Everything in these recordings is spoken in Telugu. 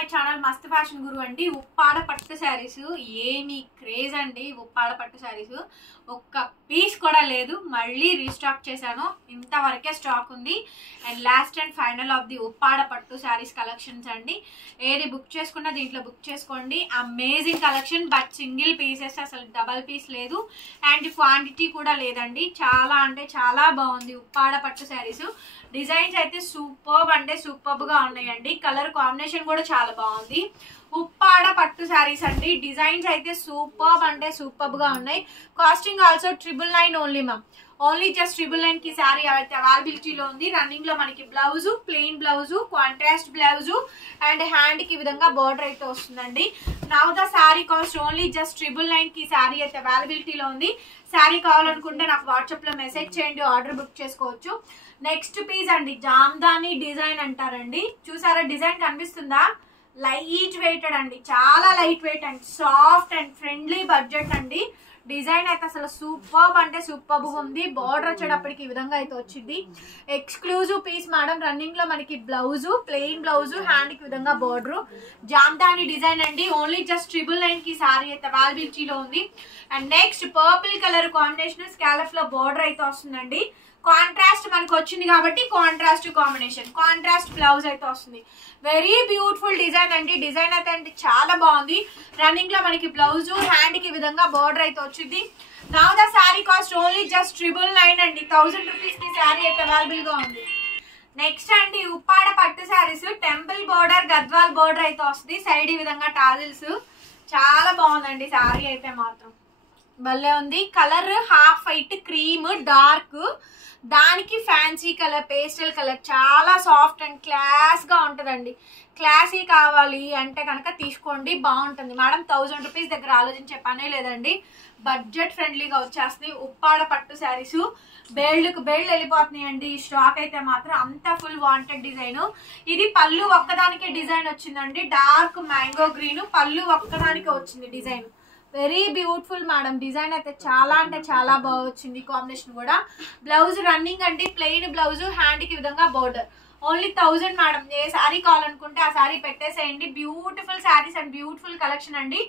మై ఛానల్ మస్త్ ఫ్యాషన్ గురు అండి. ఉప్పాడ పట్టు శారీస్ ఏమి క్రేజ్ అండి. ఉప్పాడ పట్టు శారీస్ ఒక్క పీస్ కూడా లేదు, మళ్ళీ రీస్టాక్ చేశాను. ఇంతవరకే స్టాక్ ఉంది. And last and final of the Uppada పట్టు శారీస్ కలెక్షన్స్ అండి. ఏది బుక్ చేసుకున్నా దీంట్లో బుక్ చేసుకోండి. Amazing collection, but single pieces, అసలు డబల్ పీస్ లేదు. అండ్ క్వాంటిటీ కూడా లేదండి. చాలా అంటే చాలా బాగుంది ఉప్పాడ పట్టు శారీస్. డిజైన్స్ అయితే సూపర్బ్ అంటే సూపర్బ్ గా ఉన్నాయండి. కలర్ కాంబినేషన్ కూడా చాలా బాగుంది. ఉప్పాడ పట్టు శారీస్ అండి. డిజైన్స్ అయితే సూపర్బ్ అంటే సూపర్బ్ గా ఉన్నాయి. Costing also 999 only ma'am. Only just 999 కి శారీ అయితే అవైలబిలిటీలో ఉంది. రన్నింగ్ లో మనకి blouse, plain blouse, contrast blouse and hand కి విధంగా బోర్డర్ అయితే వస్తుందండి. Now the sari cost only just 999 కి శారీ అయితే అవైలబిలిటీలో ఉంది. శారీ కావాలనుకుంటే నాకు వాట్సాప్ లో మెసేజ్ చేయండి, ఆర్డర్ బుక్ చేసుకోవచ్చు. నెక్స్ట్ పీస్ అండి, జామ్దాని డిజైన్ అంటారండి. చూసారా డిజైన్ కనిపిస్తుందా? లైట్ వెయిటెడ్ అండి, చాలా light weight and soft and friendly budget అండి. డిజైన్ అయితే అసలు సూపర్బ్ అంటే సూపర్బ్ ఉంది. బార్డర్ వచ్చేటప్పటికి ఈ విధంగా అయితే వచ్చింది. Exclusive piece madam. రన్నింగ్ లో మనకి బ్లౌజ్, ప్లెయిన్ బ్లౌజ్, హ్యాండ్ కి విధంగా బార్డర్. జామ్దాని డిజైన్ అండి. ఓన్లీ జస్ట్ 999 కి శారీ అయితే అవైలబిలిటీలో ఉంది. And next purple colour combination, scallop లో బార్డర్ అయితే వస్తుందండి. కాంట్రాస్ట్ మనకు వచ్చింది కాబట్టి కాంట్రాస్ట్ కాంబినేషన్, కాంట్రాస్ట్ బ్లౌజ్ అయితే వస్తుంది. వెరీ బ్యూటిఫుల్ డిజైన్ అండి. డిజైన్ అయితే చాలా బాగుంది. రన్నింగ్ లో మనకి బ్లౌజ్, హ్యాండ్ కి విధంగా బార్డర్ అయితే వచ్చింది. Now the sari cost only just 999 అండి. 1000 రూపీస్ కి శారీ అయితే అవైలబుల్ గా ఉంది. నెక్స్ట్ అండి ఉప్పాడ పట్టు saris. Temple border, Gadwal border అయితే వస్తుంది. సైడ్ ఈ విధంగా టాజిల్స్. చాలా బాగుందండి శారీ అయితే మాత్రం భలే ఉంది. Colour half white, cream, dark, దానికి ఫ్యాన్సీ కలర్, పేస్టల్ కలర్. చాలా సాఫ్ట్ అండ్ క్లాస్ గా ఉంటుందండి. క్లాసీ కావాలి అంటే కనుక తీసుకోండి, బాగుంటుంది మేడం. 1000 రూపీస్ దగ్గర ఆలోచించే పనే లేదండి. బడ్జెట్ ఫ్రెండ్లీగా వచ్చేస్తుంది ఉప్పాడ పట్టు శారీస్. బేళ్ళకు బేళ్ళు వెళ్ళిపోతున్నాయండి. స్టాక్ అయితే మాత్రం అంత ఫుల్ వాంటెడ్ డిజైన్. ఇది పళ్ళు ఒక్కదానికే డిజైన్ వచ్చిందండి. డార్క్ మ్యాంగో గ్రీన్ పళ్ళు ఒక్కదానికే వచ్చింది design. Very beautiful madam. Design అయితే చాలా అంటే చాలా బాగా వచ్చింది. కాంబినేషన్ కూడా. బ్లౌజ్ రన్నింగ్ అండి, ప్లెయిన్ బ్లౌజ్, హ్యాండ్ కి విధంగా బోర్డర్. Only 1000 madam. ఏ శారీ కావాలనుకుంటే ఆ శారీ పెట్టేసేయండి. Beautiful saris and beautiful collection అండి.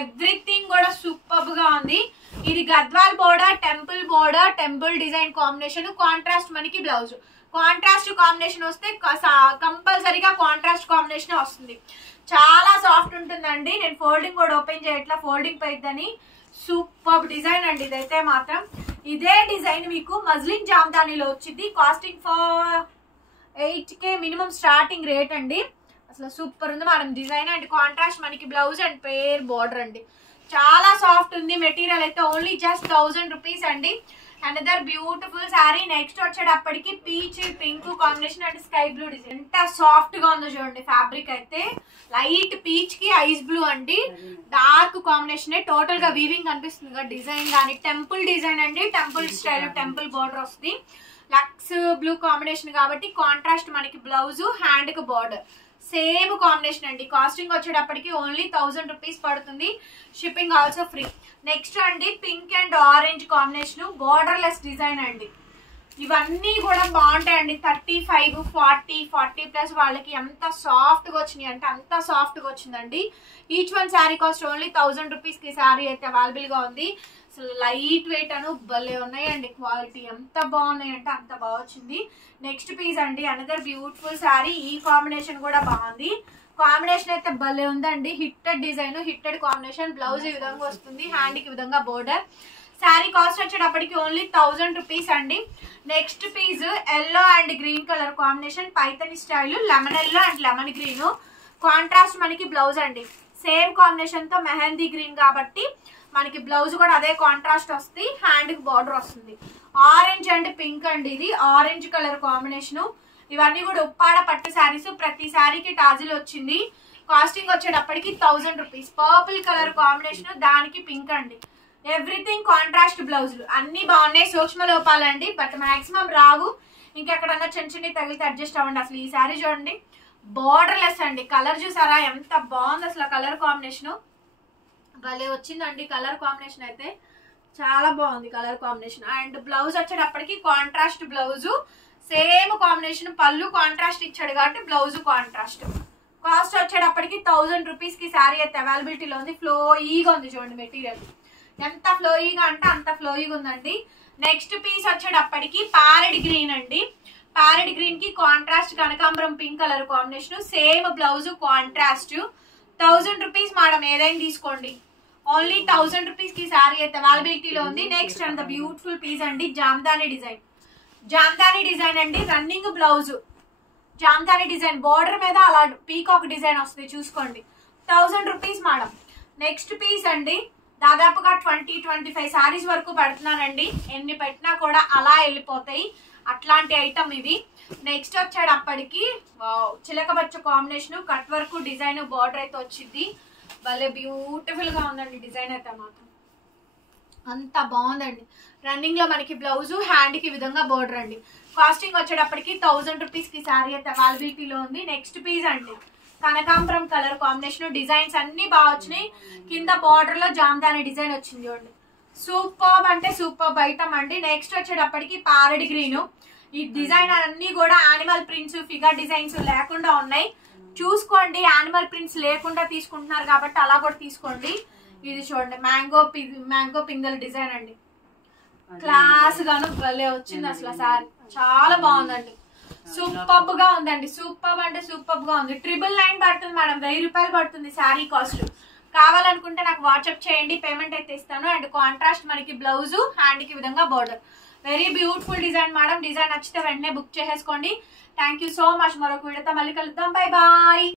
ఎవ్రీథింగ్ కూడా సూపర్ గా ఉంది. ఇది Gadwal border, temple border, temple design combination. Contrast మనకి బ్లౌజ్. కాంట్రాస్ట్ కాంబినేషన్ వస్తే కంపల్సరీగా కాంట్రాస్ట్ కాంబినేషన్ వస్తుంది. చాలా సాఫ్ట్ ఉంటుందండి. నేను ఫోల్డింగ్ కూడా ఓపెన్ చేయట్లా, ఫోల్డింగ్ పోయిద్దని. సూపర్ డిజైన్ అండి ఇదైతే మాత్రం. ఇదే డిజైన్ మీకు మజ్లిన్ జామ్దానీలో వచ్చింది. Costing for 8K minimum starting rate అండి. అసలు సూపర్ ఉంది మేడం డిజైన్. అండ్ కాంట్రాస్ట్ మనకి బ్లౌజ్ అండ్ పేర్ బార్డర్ అండి. చాలా సాఫ్ట్ ఉంది. మెటీరియల్ అయితే ఓన్లీ జస్ట్ 1000 రూపీస్ అండి. Another beautiful sari. నెక్స్ట్ వచ్చేటప్పటికి peach, pink combination and sky blue design. ఎంత సాఫ్ట్ గా ఉందో చూడండి. ఫ్యాబ్రిక్ అయితే లైట్ పీచ్ కి ఐస్ బ్లూ అండి. Dark combination. టోటల్ గా వీవింగ్ కనిపిస్తుంది కదా డిజైన్ కానీ. టెంపుల్ డిజైన్ అండి. టెంపుల్ స్టైల్, టెంపుల్ బార్డర్ వస్తుంది. లక్స్ బ్లూ కాంబినేషన్ కాబట్టి కాంట్రాస్ట్ మనకి బ్లౌజ్, హ్యాండ్ కి బార్డర్. సేమ్ కాంబినేషన్ అండి. కాస్టింగ్ వచ్చేటప్పటికి ఓన్లీ 1000 రూపీస్ పడుతుంది. Shipping also free. నెక్స్ట్ అండి pink and orange combination, border less design అండి. ఇవన్నీ కూడా బాగుంటాయండి. 35, 40 ప్లస్ వాళ్ళకి ఎంత సాఫ్ట్ గా వచ్చినాయి అంటే అంత సాఫ్ట్ గా వచ్చిందండి. Each one sari cost only 1000 rupees కి శారీ అయితే అవైలబుల్ గా ఉంది. అసలు లైట్ వెయిట్ అను భలే ఉన్నాయండి. క్వాలిటీ ఎంత బాగున్నాయి అంటే అంత బాగా వచ్చింది. నెక్స్ట్ పీస్ అండి. Another beautiful sari. ఈ కాంబినేషన్ కూడా బాగుంది. కాంబినేషన్ అయితే భలే ఉందండి. Hitted design, hitted combination. Blouse ఈ విధంగా వస్తుంది, హ్యాండ్ కి విధంగా బోర్డర్. శారీ కాస్ట్ వచ్చేటప్పటికి ఓన్లీ 1000 రూపీస్ అండి. Next piece yellow and green colour combination, Paithani style, lemon yellow and lemon green. Contrast మనకి బ్లౌజ్ అండి. సేమ్ కాంబినేషన్ తో మెహందీ గ్రీన్ కాబట్టి మనకి బ్లౌజ్ కూడా అదే కాంట్రాస్ట్ వస్తుంది, హ్యాండ్ కి బార్డర్ వస్తుంది. ఆరెంజ్ అండ్ పింక్ అండి. ఇది ఆరెంజ్ కలర్ కాంబినేషన్. ఇవన్నీ కూడా ఉప్పాడ పట్టు శారీస్. ప్రతి శారీకి టాజిల్ వచ్చింది. కాస్టింగ్ వచ్చేటప్పటికి 1000 రూపీస్. పర్పుల్ కలర్ కాంబినేషన్, దానికి పింక్ అండి. ఎవ్రీథింగ్ కాంట్రాస్ట్ బ్లౌజులు అన్ని బాగున్నాయి. సూక్ష్మ లోపాలండి, బట్ మాక్సిమం రావు. ఇంకెక్కడన్నా చిన్న చిన్న తగిలితే అడ్జస్ట్ అవ్వండి. అసలు ఈ శారీ చూడండి, బార్డర్ లెస్ అండి. కలర్ చూసారా ఎంత బాగుంది అసలు. కలర్ కాంబినేషన్ భలే వచ్చిందండి. కలర్ కాంబినేషన్ అయితే చాలా బాగుంది. కలర్ కాంబినేషన్ అండ్ బ్లౌజ్ వచ్చేటప్పటికి కాంట్రాస్ట్ బ్లౌజ్. Same combination. పళ్ళు కాంట్రాస్ట్ ఇచ్చాడు కాబట్టి బ్లౌజ్ కాంట్రాస్ట్. కాస్ట్ కాస్ట్ వచ్చేటప్పటికి 1000 రూపీస్ కి శారీ అయితే అవైలబిలిటీలో ఉంది. ఫ్లోఈగా ఉంది చూడండి మెటీరియల్, ఎంత ఫ్లోఈగా అంటే అంత ఫ్లోఈగా ఉందండి. నెక్స్ట్ పీస్ వచ్చేటప్పటికి ప్యారెట్ గ్రీన్ అండి. ప్యారెట్ గ్రీన్ కి కాంట్రాస్ట్ కనకాంబరం pink colour combination, same blouse contrast. 1000 rupees madam, ఏదైనా తీసుకోండి. ఓన్లీ 1000 రూపీస్ కి శారీ అయితే అవైలబిలిటీలో ఉంది. Next and the beautiful piece అండి, జామ్దాని డిజైన్. జామ్దాని డిజైన్ అండి, running blouse Jamdani design, border మీద అలా పీకాక్ డిజైన్ వస్తుంది చూసుకోండి. 1000 రూపీస్ మేడం. నెక్స్ట్ పీస్ అండి, దాదాపుగా 20-25 శారీస్ వరకు పెడుతున్నానండి. ఎన్ని పెట్టినా కూడా అలా వెళ్ళిపోతాయి, అట్లాంటి ఐటమ్ ఇది. నెక్స్ట్ వచ్చేటప్పటికి చిలకబచ్చ combination, cut work design, border అయితే వచ్చింది. భలే బ్యూటిఫుల్ గా ఉందండి డిజైన్ అయితే మాత్రం, అంత బాగుందండి. రన్నింగ్ లో మనకి బ్లౌజ్, హ్యాండ్ కి విధంగా బోర్డర్ అండి. కాస్టింగ్ వచ్చేటప్పటికి 1000 రూపీస్ కి శారీ అయితే అవైలబిలిటీలో ఉంది. నెక్స్ట్ పీస్ అండి, కనకాంబరం కలర్ కాంబినేషన్, డిజైన్స్ అన్ని బాగా వచ్చినాయి. కింద బార్డర్ లో జామ్దాని డిజైన్ వచ్చింది చూడండి, సూపర్ అంటే సూపర్ ఐటమ్ అండి. నెక్స్ట్ వచ్చేటప్పటికి ప్యారెట్ గ్రీన్. ఈ డిజైన్ అన్ని కూడా యానిమల్ ప్రింట్స్, ఫిగర్ డిజైన్స్ లేకుండా ఉన్నాయి చూసుకోండి. యానిమల్ ప్రింట్స్ లేకుండా తీసుకుంటున్నారు కాబట్టి అలా కూడా తీసుకోండి. ఇది చూడండి, మ్యాంగో పింగల్ డిజైన్ అండి, క్లాస్ గాను భలే వచ్చింది అసలు. సారీ చాలా బాగుందండి, సూపర్ గా ఉందండి. సూపర్ అంటే సూపర్ గా ఉంది. 999 పడుతుంది మేడం, 1000 రూపాయలు పడుతుంది శారీ కాస్ట్. కావాలనుకుంటే నాకు వాట్సాప్ చేయండి, పేమెంట్ అయితే ఇస్తాను. అండ్ కాంట్రాస్ట్ మనకి బ్లౌజ్, హ్యాండ్ కి విధంగా border. Very beautiful design madam. Design నచ్చితే వెంటనే బుక్ చేసేసుకోండి. Thank you so much. మరొక వీడియోతో మళ్ళీ కలుద్దాం. Bye bye.